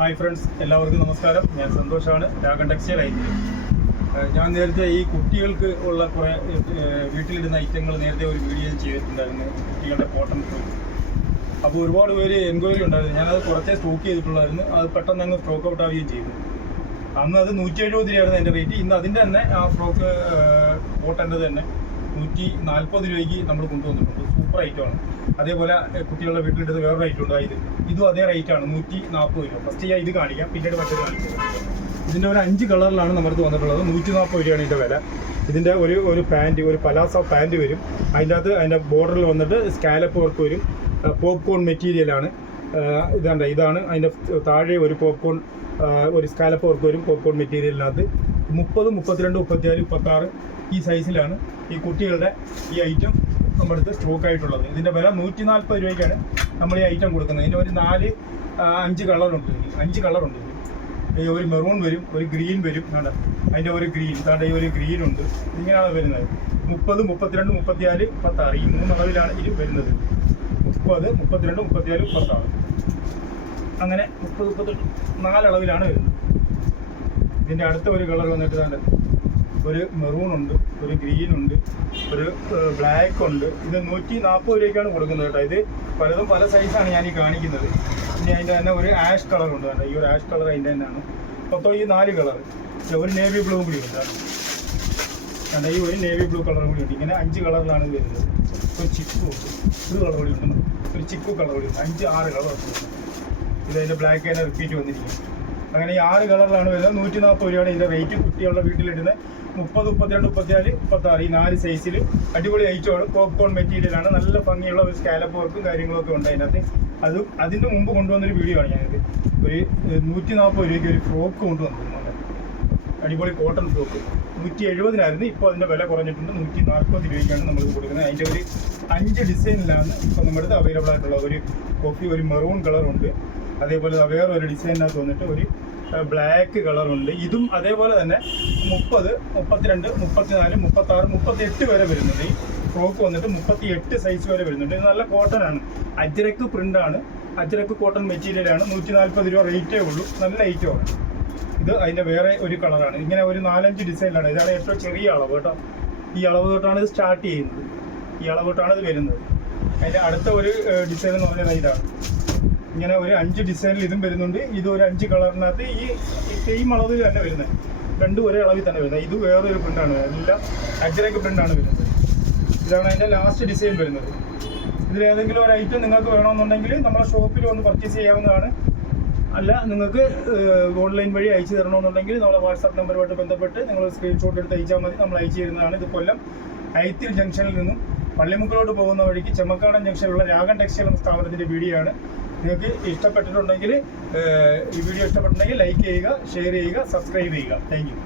Hi friends, എല്ലാവർക്കും നമസ്കാരം. ഞാൻ സന്തോഷാണ്, രാഗൻ ടെക്സ്റ്റൈൽ ആയിട്ട്. ഞാൻ നേരത്തെ ഈ കുട്ടികൾക്ക് ഉള്ള കുറേ വീട്ടിലിടുന്ന ഐറ്റങ്ങൾ നേരത്തെ ഒരു വീഡിയോ ചെയ്തിട്ടുണ്ടായിരുന്നു, കുട്ടികളുടെ കോട്ടൺ ഫ്രോക്ക്. അപ്പോൾ ഒരുപാട് പേര് എൻക്വയറി ഉണ്ടായിരുന്നു. ഞാനത് കുറച്ചേ സ്റ്റോക്ക് ചെയ്തിട്ടുള്ളായിരുന്നു. അത് പെട്ടെന്ന് അങ്ങ് സ്റ്റോക്ക് ഔട്ട് ആവുകയും ചെയ്തു. അന്ന് അത് 170 രൂപയായിരുന്നു എൻ്റെ റേറ്റ്. ഇന്ന് അതിൻ്റെ തന്നെ ആ ഫ്രോക്ക് കോട്ടൻ്റെ തന്നെ 140 രൂപയ്ക്ക് നമ്മൾ കൊണ്ടുവന്നിട്ടുണ്ട്. സൂപ്പർ ഐറ്റമാണ്. അതേപോലെ കുട്ടികളുടെ വീട്ടിലിട്ടത് വേറൊരു ഐറ്റം ഉണ്ട്. ഇതും അതേ റേറ്റാണ്, 140 രൂപ. ഫസ്റ്റ് ഞാൻ ഇത് കാണിക്കാം, പിന്നീട് മറ്റേത് കാണിക്കാം. ഇതിൻ്റെ ഒരു 5 കളറിലാണ് നമ്മുടെ വന്നിട്ടുള്ളത്. 140 രൂപയാണ് ഇതിൻ്റെ വില. ഇതിൻ്റെ ഒരു പാൻറ്റ്, ഒരു പലാസോ പാൻറ്റ് വരും. അതിൻ്റെ ബോർഡറിൽ വന്നിട്ട് സ്കാലപ്പ് വർക്ക് വരും. പോപ്കോൺ മെറ്റീരിയലാണ്. ഇതാണ് അതിൻ്റെ താഴെ ഒരു പോപ്കോൺ, ഒരു സ്കാലപ്പ് വർക്ക് വരും പോപ്കോൺ മെറ്റീരിയലിനകത്ത്. 30, 32, 34, 36 ഈ സൈസിലാണ് ഈ കുട്ടികളുടെ ഈ ഐറ്റം നമ്മുടെ അടുത്ത് സ്റ്റോക്ക് ആയിട്ടുള്ളത്. ഇതിൻ്റെ വില 140 രൂപയ്ക്കാണ് നമ്മൾ ഈ ഐറ്റം കൊടുക്കുന്നത്. ഇതിൻ്റെ ഒരു 4-5 കളറുണ്ട്. 5 കളറുണ്ട്. ഒരു മെറൂൺ വരും, ഒരു ഗ്രീൻ വരും. അതിൻ്റെ ഒരു ഗ്രീൻ, ഈ ഒരു ഗ്രീൻ ഉണ്ട്. ഇങ്ങനെയാണ് വരുന്നത്. 30, 32, 34, 36 ഈ 3 അളവിലാണ് ഇത് വരുന്നത്. 30, 32, 34, 36 അങ്ങനെ 30, 38 4 അളവിലാണ് വരുന്നത്. ഇതിൻ്റെ അടുത്ത ഒരു കളർ വന്നിട്ട് ഒരു മെറൂൺ ഉണ്ട്, ഒരു ഗ്രീൻ ഉണ്ട്, ഒരു ബ്ലാക്ക് ഉണ്ട്. ഇത് 140 രൂപയ്ക്കാണ് കൊടുക്കുന്നത് കേട്ടോ. ഇത് പലതും പല സൈസാണ് ഞാൻ ഈ കാണിക്കുന്നത്. ഇനി അതിൻ്റെ തന്നെ ഒരു ആഷ് കളർ ഉണ്ട് കേട്ടോ. ഈ ഒരു ആഷ് കളർ അതിൻ്റെ തന്നെയാണ്. മൊത്തം ഈ 4 കളർ. ഒരു നേവി ബ്ലൂ കൂടി ഉണ്ട് കേട്ടോ. ഈ ഒരു നേവി ബ്ലൂ കളർ കൂടി ഉണ്ട്. ഇങ്ങനെ 5 കളറിലാണ് ഇത് വരുന്നത്. ഒരു ചിക്കു ഉണ്ട്, ഒരു കളർ കൂടി ഉണ്ട്, ഒരു ചിക്കു കളർ കൂടി ഉണ്ട്. 5-6 കളർ ഉണ്ട്. ഇത് അതിൻ്റെ ബ്ലാക്ക് തന്നെ റിപ്പീറ്റ് വന്നിരിക്കും. അങ്ങനെ ഈ 6 കളറിലാണ് വരുന്നത്. 140 രൂപയാണ് ഇതിൻ്റെ റേറ്റ്. കുട്ടികളുടെ വീട്ടിലിടുന്നത് 30, 32, 34, 36 ഈ 4 സൈസിൽ അടിപൊളി ഐറ്റമാണ്. പോപ്കോൺ മെറ്റീരിയലാണ്. നല്ല ഭംഗിയുള്ള ഒരു സ്കാലപ്പ് വർക്കും കാര്യങ്ങളൊക്കെ ഉണ്ട് അതിനകത്ത്. അതിൻ്റെ മുമ്പ് കൊണ്ടുവന്നൊരു വീഡിയോ ആണ് ഞാനിത്. ഒരു 140 രൂപയ്ക്ക് ഒരു ഫ്രോക്ക് കൊണ്ടുവന്നിട്ടുണ്ട്. അടിപൊളി കോട്ടൺ ഫ്രോക്ക് 170-നായിരുന്നു. ഇപ്പോൾ അതിൻ്റെ വില കുറഞ്ഞിട്ടുണ്ട്. 140 രൂപയ്ക്കാണ് നമ്മളിത് കൊടുക്കുന്നത്. അതിൻ്റെ ഒരു 5 ഡിസൈനിലാണ് ഇപ്പോൾ നമ്മുടെ അടുത്ത് അവൈലബിൾ ആയിട്ടുള്ളത്. ഒരു മെറൂൺ കളറുണ്ട്. അതേപോലെ വേറൊരു ഡിസൈനിനകത്ത് വന്നിട്ട് ഒരു ബ്ലാക്ക് കളറുണ്ട്. ഇതും അതേപോലെ തന്നെ 30, 32, 34, 36, 38 വരെ വരുന്നുണ്ട്. ഈ ഫ്രോക്ക് വന്നിട്ട് 38 സൈസ് വരെ വരുന്നുണ്ട്. ഇത് നല്ല കോട്ടനാണ്. അജ്രക്ക് പ്രിൻ്റാണ്. അജ്രക്ക് കോട്ടൺ മെറ്റീരിയലാണ്. 140 രൂപ റേറ്റേ ഉള്ളൂ. നല്ല ഐറ്റമാണ്. ഇത് അതിൻ്റെ വേറെ ഒരു കളറാണ്. ഇങ്ങനെ ഒരു 4-5 ഡിസൈനിലാണ്. ഇതാണ് ഏറ്റവും ചെറിയ അളവ് കേട്ടോ. ഈ അളവ് തൊട്ടാണ് ഇത് സ്റ്റാർട്ട് ചെയ്യുന്നത്. ഈ അളവ് തൊട്ടാണ് ഇത് വരുന്നത്. അതിൻ്റെ അടുത്ത ഒരു ഡിസൈൻ എന്ന് പറഞ്ഞാൽ ഇതാണ്. ഇങ്ങനെ ഒരു 5 ഡിസൈനിൽ ഇതും വരുന്നുണ്ട്. ഇത് ഒരു 5 കളറിനകത്ത് ഈ സെയിം അളവിൽ തന്നെ വരുന്നത്. രണ്ടും ഒരേ അളവിൽ തന്നെ വരുന്നത്. ഇത് വേറൊരു പ്രിൻ്റാണ്. എല്ലാം അജ്രക്ക് പ്രിൻ്റാണ് വരുന്നത്. ഇതാണ് അതിൻ്റെ ലാസ്റ്റ് ഡിസൈൻ വരുന്നത്. ഇതിലേതെങ്കിലും ഒരു ഐറ്റം നിങ്ങൾക്ക് വേണമെന്നുണ്ടെങ്കിൽ നമ്മളെ ഷോപ്പിൽ വന്ന് പർച്ചേസ് ചെയ്യാവുന്നതാണ്. അല്ല, നിങ്ങൾക്ക് ഓൺലൈൻ വഴി അയച്ചു തരണമെന്നുണ്ടെങ്കിൽ നമ്മളെ വാട്സാപ്പ് നമ്പറുമായിട്ട് ബന്ധപ്പെട്ട് നിങ്ങൾ സ്ക്രീൻഷോട്ട് എടുത്ത് അയച്ചാൽ മതി. നമ്മൾ അയച്ചു തരുന്നതാണ്. ഇത് കൊല്ലം ഐത്തിൽ ജംഗ്ഷനിൽ നിന്നും പള്ളിമുക്കിലോട്ട് പോകുന്ന വഴിക്ക് ചെമ്മക്കാടൻ ജംഗ്ഷനിലുള്ള രാഗൻ ടെക്സ്റ്റൈൽ എന്ന സ്ഥാപനത്തിൻ്റെ വീഡിയോ ആണ്. നിങ്ങൾക്ക് ഇഷ്ടപ്പെട്ടിട്ടുണ്ടെങ്കിൽ, ഈ വീഡിയോ ഇഷ്ടപ്പെട്ടിട്ടുണ്ടെങ്കിൽ ലൈക്ക് ചെയ്യുക, ഷെയർ ചെയ്യുക, സബ്സ്ക്രൈബ് ചെയ്യുക. Thank you.